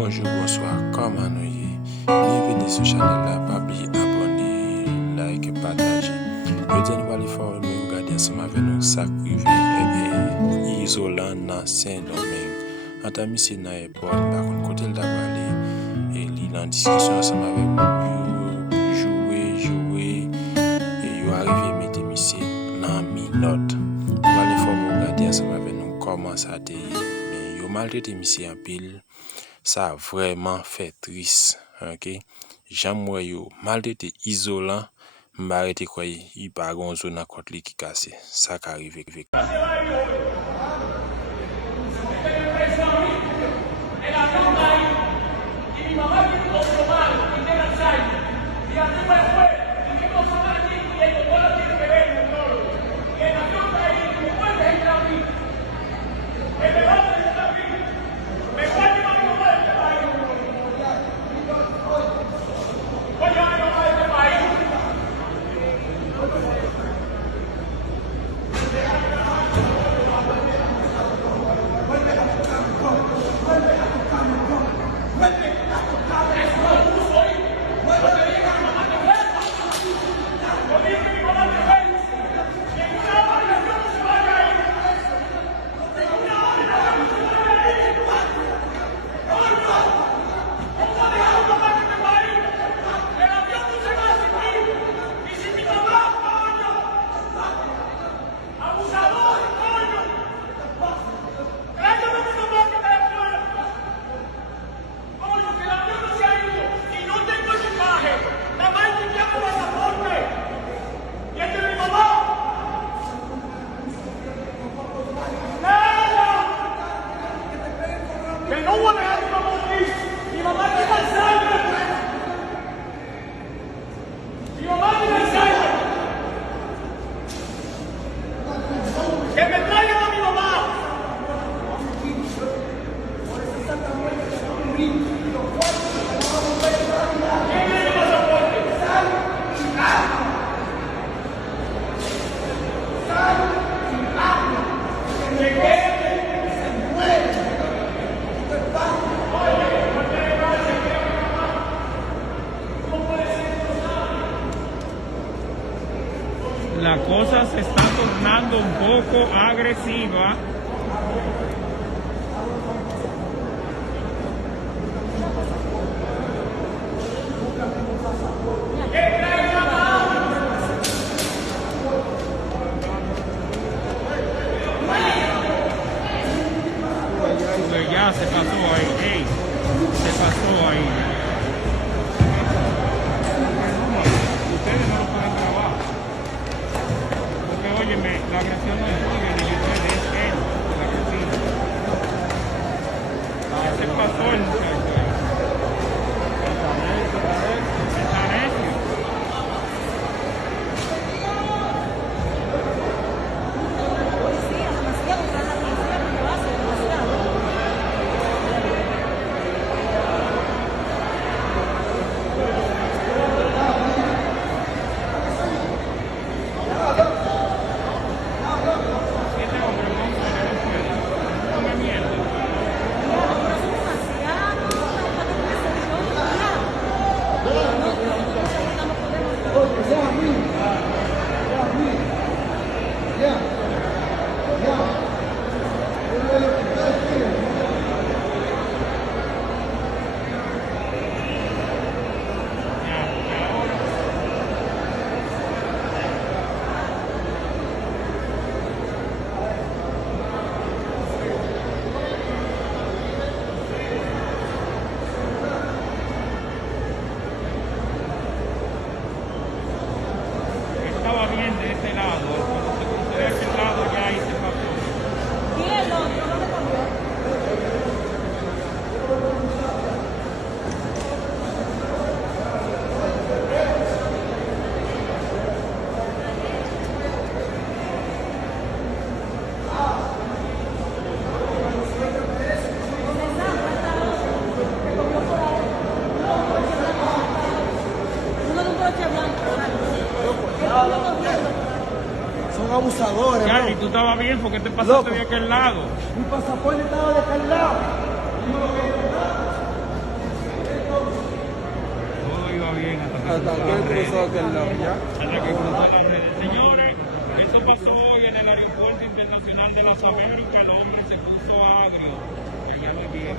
Bonjour, bonsoir, comment nous y bienvenue sur la chaîne là, pas oublier abonner, like, partager. Je nous aller faire nous regarder ensemble avec nous ça privé et isolant dans Saint-Domingue. En tant que c'est dans aéroport, par contre côté là aller et il en discussion ensemble avec vous, jouer et vous arriver mettre monsieur dans minute. Nous allons faire regarder ensemble avec nous comment ça a été mais yo maltraité monsieur en pile. Ça a vraiment fait triste, ok? J'aimerais yo maltraité isolant, m'arrêter quoi il pas gon zone à côté qui cassé. Ça qui arrive. La cosa se está tornando un poco agresiva. Pues ya se pasó ahí, se pasó ahí. Ustedes no lo pueden grabar. Porque óyeme, la agresión no es tuya ni de ustedes, es él, la agresión. Ya se pasó el muchacho. Está necio. Estaba bien de este lado, cuando se cruzó de aquel lado ya ahí se pasó. ¿Y el otro dónde cambió? Uno de un coche blanco. Son abusadores, Charlie, bro. tú estabas bien porque te pasaste Loco. de aquel lado. Mi pasaporte estaba de aquel lado. Hasta que cruzó aquel lado, ¿ya? Hasta que cruzó las redes. Señores, eso pasó hoy en el Aeropuerto Internacional de las Américas. El hombre se puso agrio. Que ya no llega.